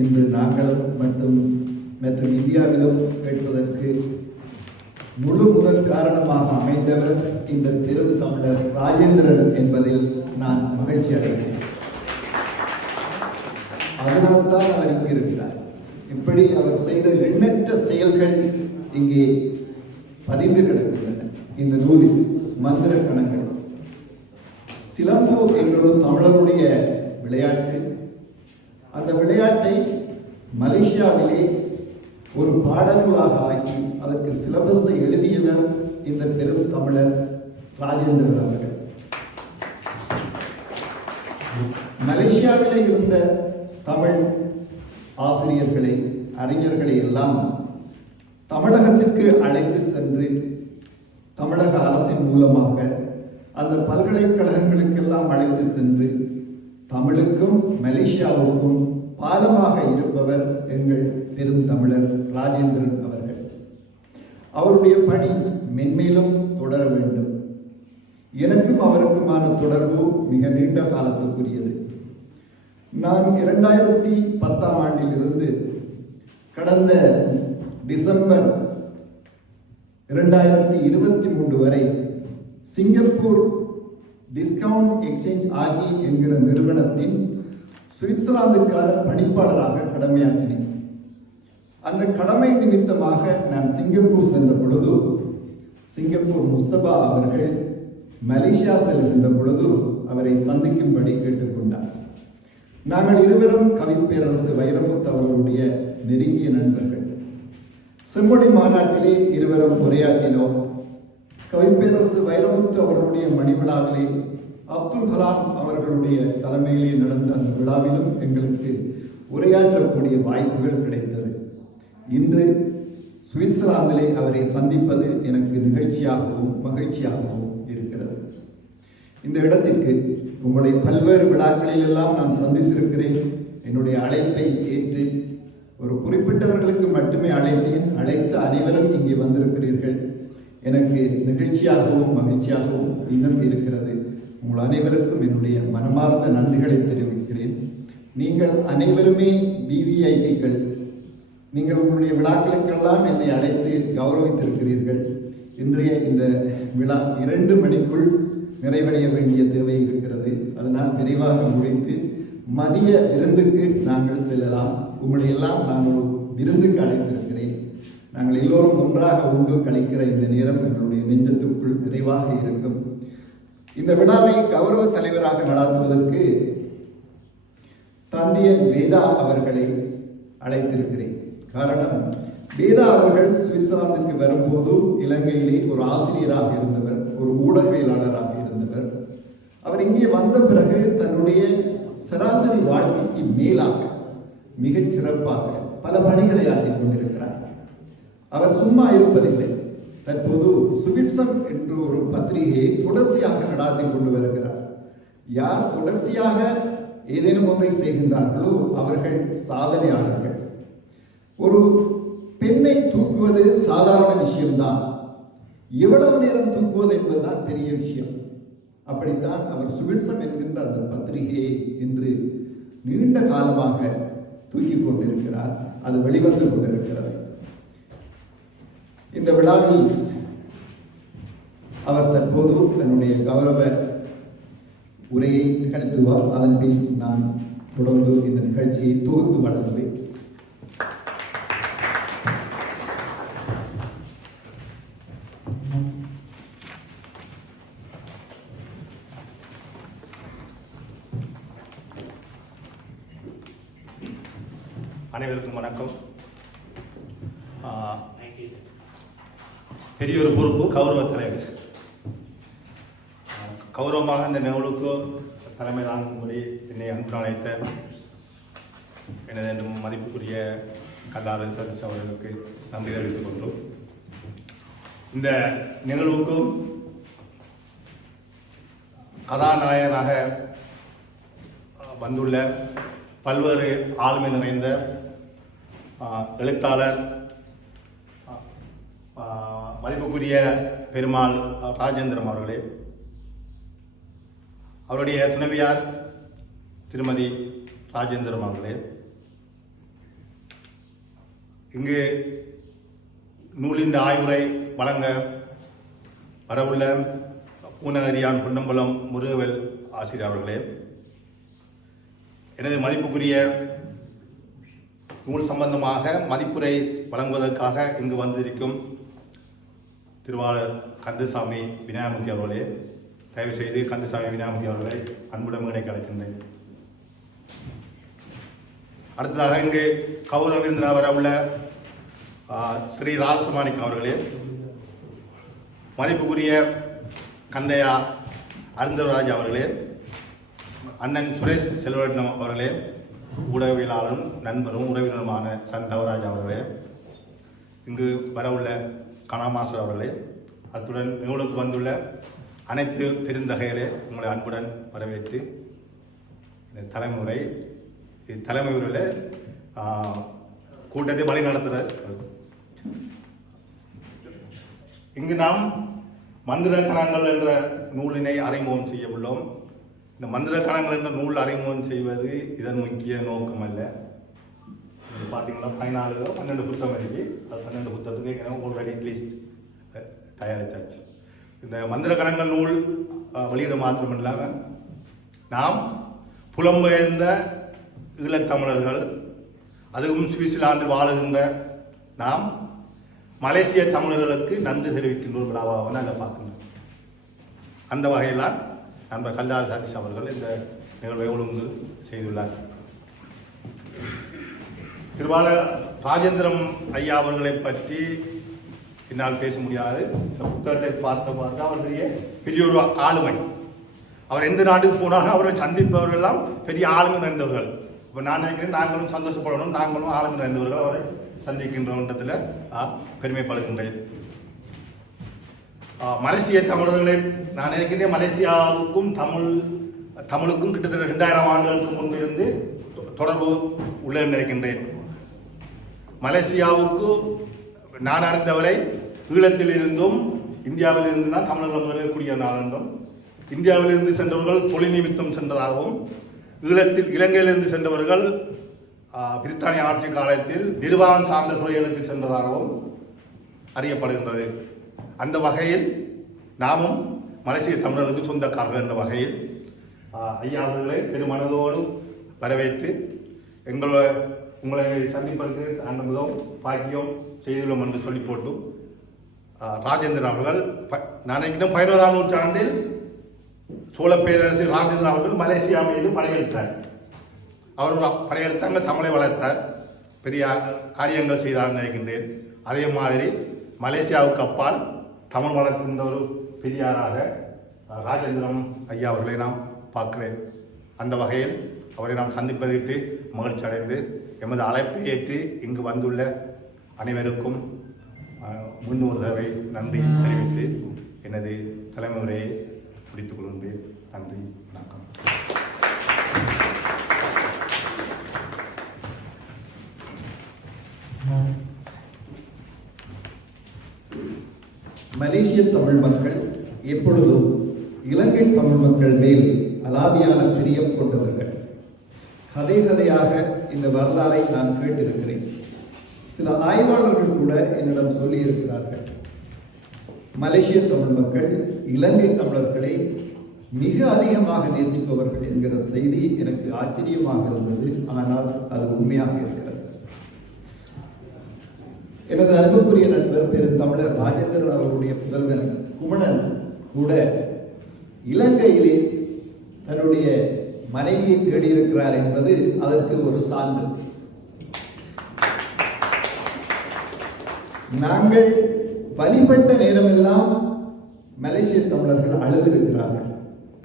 இன்று நாங்களும் மற்றும் மற்றும் இந்தியாவிலும் கேட்பதற்கு முழு முதல் காரணமாக அமைந்தவர் இந்த தெரு தமிழர் ராஜேந்திரன் என்பதில் நான் மகிழ்ச்சி அடைகிறேன். அதனால்தான் அவர் இங்கு இருக்கிறார். இப்படி அவர் செய்த எண்ணற்ற செயல்கள் இங்கே பதிந்து கிடக்கின்றன. இந்த நூலில் மந்திர கணங்கள் சிலம்பு என்பது தமிழருடைய விளையாட்டு அந்த விளையாட்டை மலேசியாவிலே ஒரு பாடல்களாக ஆக்கி அதற்கு சிலபஸை எழுதியவர் இந்த பெரும் தமிழர் ராஜேந்திரன் அவர்கள். மலேசியாவிலே இருந்த தமிழ் ஆசிரியர்களை அறிஞர்களை எல்லாம் தமிழகத்திற்கு அழைத்து சென்று தமிழக அரசின் மூலமாக அந்த பல்கலைக்கழகங்களுக்கெல்லாம் அழைத்து சென்று தமிழுக்கும் மலேசியாவுக்கும் பாலமாக இருப்பவர் எங்கள் பெரும் தமிழர் ராஜேந்திரன் அவர்கள். அவருடைய பணி மென்மேலும் தொடர வேண்டும். எனக்கும் அவருக்குமான தொடர்பு மிக நீண்ட காலத்துக்குரியது. நான் இரண்டாயிரத்தி பத்தாம் ஆண்டிலிருந்து கடந்த டிசம்பர் இரண்டாயிரத்தி இருபத்தி மூன்று வரை சிங்கப்பூர் டிஸ்கவுண்ட் எக்ஸ்சேஞ்ச் ஆகி என்கிற நிறுவனத்தின் சுவிட்சர்லாந்துக்கான பணிப்பாளராக கடமையாற்றினேன். அந்த கடமை நிமித்தமாக நான் சிங்கப்பூர் சென்ற பொழுது சிங்கப்பூர் முஸ்தபா அவர்கள் மலேசியா செல்கின்ற பொழுது அவரை சந்திக்கும்படி கேட்டுக்கொண்டார். நாங்கள் இருவரும் கவிப்பேரரசு வைரமுத்து அவர்களுடைய நெருங்கிய நண்பர்கள். செம்மொழி மாநாட்டிலே இருவரும் உரையாற்றினோம். கவிப்பேரரசு வைரமுத்து அவர்களுடைய மணிவிழாவிலே அப்துல் கலாம் அவர்களுடைய தலைமையிலே நடந்த அந்த விழாவிலும் எங்களுக்கு உரையாற்றக்கூடிய வாய்ப்புகள் கிடைத்தது. இன்று சுவிட்சர்லாந்திலே அவரை சந்திப்பது எனக்கு நிகழ்ச்சியாகவும் மகிழ்ச்சியாகவும் இருக்கிறது. இந்த இடத்திற்கு உங்களை பல்வேறு விழாக்களில் எல்லாம் நான் சந்தித்திருக்கிறேன். என்னுடைய அழைப்பை ஏற்று ஒரு குறிப்பிட்டவர்களுக்கு மட்டுமே அழைத்தேன். அழைத்த அனைவரும் இங்கே வந்திருக்கிறீர்கள். எனக்கு நிகழ்ச்சியாகவும் மகிழ்ச்சியாகவும் இன்னும் இருக்கிறது. உங்கள் அனைவருக்கும் என்னுடைய மனமார்ந்த நன்றிகளை தெரிவிக்கிறேன். நீங்கள் அனைவருமே பிவிஐபிக்கள் நீங்கள் உங்களுடைய விழாக்களுக்கெல்லாம் என்னை அழைத்து கௌரவித்திருக்கிறீர்கள். இன்றைய இந்த விழா இரண்டு மணிக்குள் நிறைவடைய வேண்டிய தேவை இருக்கிறது. அதனால் விரைவாக முடித்து மதிய விருந்துக்கு நாங்கள் செல்லலாம். உங்களை எல்லாம் நான் ஒரு விருந்துக்கு அழைத்திருக்கிறேன். நாங்கள் எல்லோரும் ஒன்றாக உண்டு கழிக்கிற இந்த நேரம் எங்களுடைய நெஞ்சத்துக்குள் நிறைவாக இருக்கும். இந்த விழாவை கௌரவ தலைவராக நடாத்துவதற்கு தந்தியன் வேதா அவர்களை அழைத்திருக்கிறேன். காரணம் வேதா அவர்கள் சுவிட்சர்லாந்துக்கு வரும்போது இலங்கையிலே ஒரு ஆசிரியராக இருந்தவர் ஒரு ஊடகவியலாளராக இருந்தவர். அவர் இங்கே வந்த பிறகு தன்னுடைய சராசரி வாழ்க்கைக்கு மேலாக மிகச் சிறப்பாக பல பணிகளை ஆற்றிக் கொண்டிருக்கிறார். அவர் சும்மா இருப்பதில்லை. தற்போது சுபிட்சம் என்று ஒரு பத்திரிகையை தொடர்ச்சியாக நடாத்தி கொண்டு வருகிறார். யார் தொடர்ச்சியாக ஏதேனும் ஒன்றை செய்கின்றார்களோ அவர்கள் சாதனையாளர்கள். ஒரு பெண்ணை தூக்குவது சாதாரண விஷயம்தான். எவ்வளவு நேரம் தூக்குவது என்பதுதான் பெரிய விஷயம். அப்படித்தான் அவர் சுபிட்சம் என்கின்ற அந்த பத்திரிகையை இன்று நீண்ட காலமாக தூக்கி கொண்டிருக்கிறார். அது வெளிவந்து கொண்டிருக்கிறது. இந்த விழாவில் அவர் தற்போது தன்னுடைய கௌரவ உரையை நிகழ்த்துவார் அதன் பின் நான் தொடர்ந்து இந்த நிகழ்ச்சியை தொகுத்து வழங்குவேன் அனைவருக்கும் வணக்கம் ஆஹ், பெரிய ஒரு பொறுப்பு கௌரவ தலைவர். கௌரவமாக இந்த நிகழ்வுக்கு தலைமை தாங்கும்படி என்னை அன்பு அழைத்த எனது மதிப்புக்குரிய கல்லாறு சதீஷ் அவர்களுக்கு நன்றி தெரிவித்துக் கொண்டோம் இந்த நிகழ்வுக்கும் கதாநாயகனாக வந்துள்ள பல்வேறு ஆளுமை நிறைந்த எழுத்தாளர் மதிப்புக்குரிய பெருமாள் ராஜேந்திரம் அவர்களே அவருடைய துணைவியார் திருமதி ராஜேந்திரம் அவர்களே இங்கு நூலின் ஆய்வுரை வழங்க வரவுள்ள பூநகரியான் பொன்னம்பலம் முருகவேல் ஆசிரியர் அவர்களே எனது மதிப்புக்குரிய நூல் சம்பந்தமாக மதிப்புரை வழங்குவதற்காக இங்கு வந்திருக்கும் திருவாளர் கந்தசாமி விநாயகமூர்த்தி அவர்களே தயவு செய்து கந்தசாமி விநாயகமூர்த்தி அவர்களை அன்புடன் மேடை அழைக்கின்றேன். அடுத்ததாக இங்கு கௌரவ விருந்தினர் வர உள்ள ஸ்ரீ ராஜசமாணிக்கம் அவர்களே மதிப்புக்குரிய கந்தையா அருந்தவராஜ் அவர்களே அண்ணன் சுரேஷ் செல்வரட்னம் அவர்களே ஊடகவியலாளரும் நண்பரும் உறவினருமான சந்தவராஜ் அவர்களே இங்கு வரவுள்ள கனாமாசர் அவர்களே அத்துடன் நூலுக்கு வந்துள்ள அனைத்து பெருந்தகைகளே உங்களை அன்புடன் வரவேற்று இந்த தலைமுறை தலைமை உரையில் கூட்டத்தை வழி நடத்துகிறார் இங்கு நாம் மந்திர கணங்கள் என்ற நூலினை அறிமுகம் செய்ய உள்ளோம். இந்த மந்திர கணங்கள் என்ற நூல் அறிமுகம் செய்வது இதன் முக்கிய நோக்கம் அல்ல பார்த்தீங்கன்னா பதினாலு பன்னெண்டு புத்தகம் இருக்கு. அது பன்னெண்டு புத்தகத்துக்கு ஏற்கனவே ஆல்ரெடி லிஸ்ட் தயாரிச்சாச்சு. இந்த மந்திர கணங்கள் நூல் வெளியிட மாத்திரம் இல்லாமல் நாம் புலம்பெயர்ந்த ஈழத்தமிழர்கள் அதுவும் சுவிட்சர்லாந்தில் வாழுகின்ற நாம் மலேசிய தமிழர்களுக்கு நன்றி தெரிவிக்கின்ற ஒரு விழாவாக அதை பார்க்கணும். அந்த வகையில் நண்பர் கல்லார் சதீஷ் அவர்கள் இந்த நிகழ்வை ஒழுங்கு செய்துள்ளார். திருவால ராஜேந்திரம் ஐயா அவர்களை பற்றி என்னால் பேச முடியாது. இந்த புத்தகத்தை பார்த்த பார்த்து அவர் பெரிய பெரிய ஒரு ஆளுமை. அவர் எந்த நாட்டுக்கு போனாலும் அவரை சந்திப்பவர்கள் எல்லாம் பெரிய ஆளுமை நிறைந்தவர்கள். இப்போ நான் நினைக்கிறேன் நாங்களும் சந்தோஷப்படணும் நாங்களும் ஆளுமை நிறைந்தவர்கள் அவரை சந்திக்கின்றோன்றத்தில் பெருமைப்படுகின்றேன். மலேசிய தமிழர்களை நான் நினைக்கிறேன் மலேசியாவுக்கும் தமிழ் தமிழுக்கும் கிட்டத்தட்ட ரெண்டாயிரம் ஆண்டுகளுக்கு முன்பிருந்து தொ- தொடர்பு உள்ளே நினைக்கின்றேன். மலேசியாவுக்கு நான் அறிந்தவரை ஈழத்தில் இருந்தும் இந்தியாவில் இருந்து தான் தமிழர்கள் வரக்கூடிய நாள் என்றும் இந்தியாவிலிருந்து சென்றவர்கள் தொழில் நிமித்தம் சென்றதாகவும் ஈழத்தில் இலங்கையிலிருந்து சென்றவர்கள் பிரித்தானிய ஆட்சி காலத்தில் நிர்வாகம் சார்ந்த துறைகளுக்கு சென்றதாகவும் அறியப்படுகின்றது. அந்த வகையில் நாமும் மலேசிய தமிழர்களுக்கு சொந்தக்காரர்கள் என்ற வகையில் ஐயா அவர்களை பெருமனதோடு வரவேற்று எங்களோட உங்களை சந்திப்பதற்கு நாங்கள் மிகவும் பாக்கியம் செய்துள்ளோம் என்று சொல்லி போட்டு ராஜேந்திரன் அவர்கள் ப- பதினோராம் நூற்றாண்டில் சோழ பேரரசு ராஜேந்திரன் அவர்கள் மலேசியா மீது படையெடுத்தார். அவர் படையெடுத்தாங்க தமிழை வளர்த்தார். பெரிய காரியங்கள் செய்தார் நினைக்கின்றேன். அதே மாதிரி மலேசியாவுக்கு அப்பால் தமிழ் வளர்க்கின்ற ஒரு பெரியாராக ராஜேந்திரம் ஐயா அவர்களை நாம் பார்க்கிறேன். அந்த வகையில் அவரை நாம் சந்திப்பதற்கு மகிழ்ச்சி அடைந்து எமது அழைப்பை ஏற்று இங்கு வந்துள்ள அனைவருக்கும் முன் முன்னூறு தடவை நன்றி தெரிவித்து எனது தலைமை உரையை முடித்துக் கொள்கின்றேன். நன்றி வணக்கம். மலேசிய தமிழ் மக்கள் எப்பொழுதும் இலங்கை தமிழ் மக்கள் மேல் அலாதியான பிரியம் கொண்டவர்கள். கதை கதையாக இந்த வரலாறை நான் கேட்டிருக்கிறேன். சில ஆய்வாளர்கள் கூட என்னிடம் சொல்லியிருக்கிறார்கள். மலேசிய தமிழ் மக்கள் இலங்கை தமிழர்களை மிக அதிகமாக நேசிப்பவர்கள் என்கிற செய்தி எனக்கு ஆச்சரியமாக இருந்தது. ஆனால் அது உண்மையாக இருக்கிறது. எனது அன்புக்குரிய நண்பர் பெருந்தமிழர் ராஜேந்திரன் அவர்களுடைய புதல்வன் குமணன் கூட இலங்கையிலே தன்னுடைய மனைவியை தேடியிருக்கிறார் என்பது அதற்கு ஒரு சான்று. நாங்கள் வழிபட்ட நேரமெல்லாம் மலேசிய தமிழர்கள் அழுதிருக்கிறார்கள்.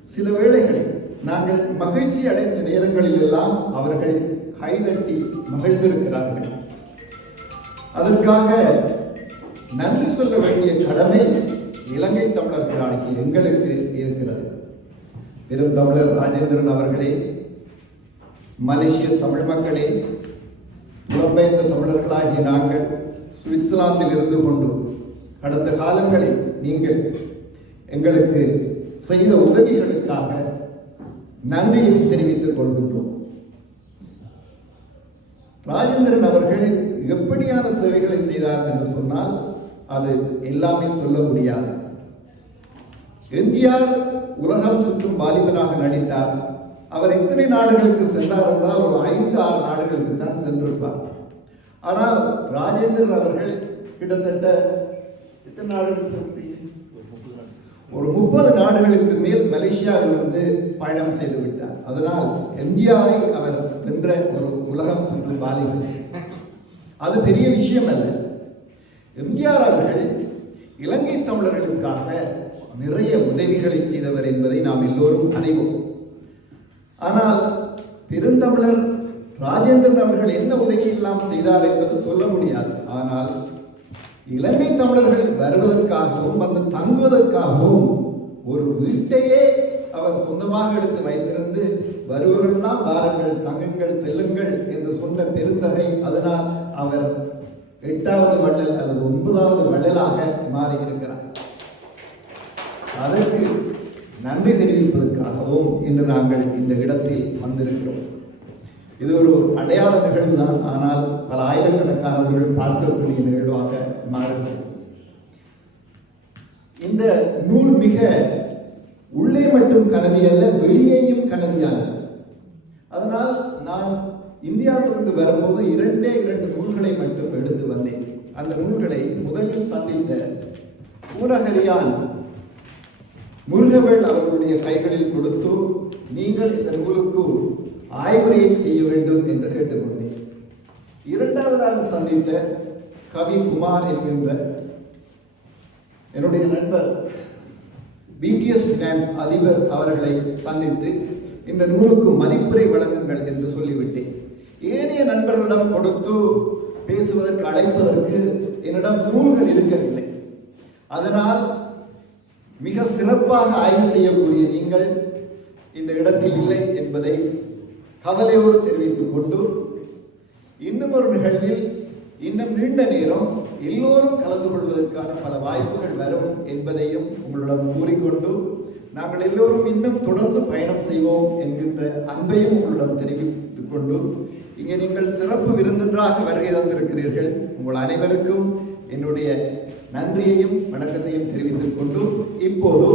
சில வேளைகளில் நாங்கள் மகிழ்ச்சி அடைந்த நேரங்களில் எல்லாம் அவர்கள் கைதட்டி மகிழ்ந்திருக்கிறார்கள். அதற்காக நன்றி சொல்ல வேண்டிய கடமை இலங்கை தமிழர்களாகிய எங்களுக்கு இருக்கிறது. பெரும் தமிழர் ராஜேந்திரன் அவர்களே மலேசிய தமிழ் மக்களே புலம்பெயர்ந்த தமிழர்களாகிய நாங்கள் சுவிட்சர்லாந்தில் இருந்து கொண்டு கடந்த காலங்களில் நீங்கள் எங்களுக்கு செய்த உதவிகளுக்காக நன்றியை தெரிவித்துக் கொள்கின்றோம். ராஜேந்திரன் அவர்கள் எப்படியான சேவைகளை செய்தார் என்று சொன்னால் அது எல்லாமே சொல்ல முடியாது. எம்ஜிஆர் உலகம் சுற்றும் வாலிபனாக நடித்தார். அவர் எத்தனை நாடுகளுக்கு சென்றார் என்றால் ஒரு ஐந்து ஆறு நாடுகளுக்கு தான் சென்றிருப்பார். ஆனால் ராஜேந்திரன் அவர்கள் கிட்டத்தட்ட எத்தனை நாடுகளுக்கு சென்றீங்க? ஒரு முப்பது நாடுகளுக்கு மேல் மலேசியாவிலிருந்து பயணம் செய்து விட்டார். அதனால் எம்ஜிஆரை அவர் வென்ற ஒரு உலகம் சுற்றும் வாலிபன். அது பெரிய விஷயம் அல்ல எம்ஜிஆர் அவர்கள் இலங்கை தமிழர்களுக்காக நிறைய உதவிகளை செய்தவர் என்பதை நாம் எல்லோரும் அறிவோம். ஆனால் பெருந்தமிழர் ராஜேந்திரன் அவர்கள் என்ன உதவி எல்லாம் செய்தார் என்பது சொல்ல முடியாது. ஆனால் இலங்கை தமிழர்கள் வருவதற்காகவும் வந்து தங்குவதற்காகவும் ஒரு வீட்டையே அவர் சொந்தமாக எடுத்து வைத்திருந்து வருவர்கள்லாம் வாருங்கள் தங்குங்கள் செல்லுங்கள் என்று சொன்ன பெருந்தகை அதனால் அவர் எட்டாவது வள்ளல் அல்லது ஒன்பதாவது வள்ளலாக மாறுகிறார் அதற்கு நன்றி தெரிவிப்பதற்காகவும் இன்று நாங்கள் இந்த இடத்தில் வந்திருக்கிறோம். இது ஒரு அடையாள நிகழ்வு தான் ஆனால் பல ஆயிரக்கணக்கானவர்கள் பார்க்கக்கூடிய நிகழ்வாக மாறுகிறது. இந்த நூல் மிக உள்ளே மட்டும் கனதி அல்ல வெளியேயும் கனதியானது. அதனால் நான் இந்தியாவிலிருந்து வரும்போது இரண்டே இரண்டு நூல்களை மட்டும் எடுத்து வந்தேன். அந்த நூல்களை முதலில் சந்தித்த பூனகரியான் முருகவேல் அவர்களுடைய கைகளில் கொடுத்து நீங்கள் இந்த நூலுக்கு ஆய்வுரையை செய்ய வேண்டும் என்று கேட்டுக்கொண்டேன். இரண்டாவதாக சந்தித்த கவி குமார் என்கின்ற என்னுடைய நண்பர் பிடிஎஸ் பினான்ஸ் அதிபர் அவர்களை சந்தித்து இந்த நூலுக்கு மதிப்புரை வழங்குங்கள் என்று சொல்லிவிட்டேன். ஏனைய நண்பர்களிடம் கொடுத்து பேசுவதற்கு அழைப்பதற்கு என்னிடம் நூல்கள் இருக்கவில்லை. அதனால் மிக சிறப்பாக ஆய்வு செய்யக்கூடிய நீங்கள் இந்த இடத்தில் இல்லை என்பதை கவலையோடு தெரிவித்துக் கொண்டு இன்னும் ஒரு நிகழ்வில் இன்னும் நீண்ட நேரம் எல்லோரும் கலந்து கொள்வதற்கான பல வாய்ப்புகள் வரும் என்பதையும் உங்களிடம் கூறிக்கொண்டு நாங்கள் எல்லோரும் இன்னும் தொடர்ந்து பயணம் செய்வோம் என்கின்ற அன்பையும் உங்களிடம் தெரிவித்துக் கொண்டு இங்கே நீங்கள் சிறப்பு விருந்தினராக வருகை தந்திருக்கிறீர்கள். உங்கள் அனைவருக்கும் என்னுடைய நன்றியையும் வணக்கத்தையும் தெரிவித்துக் கொண்டு இப்போது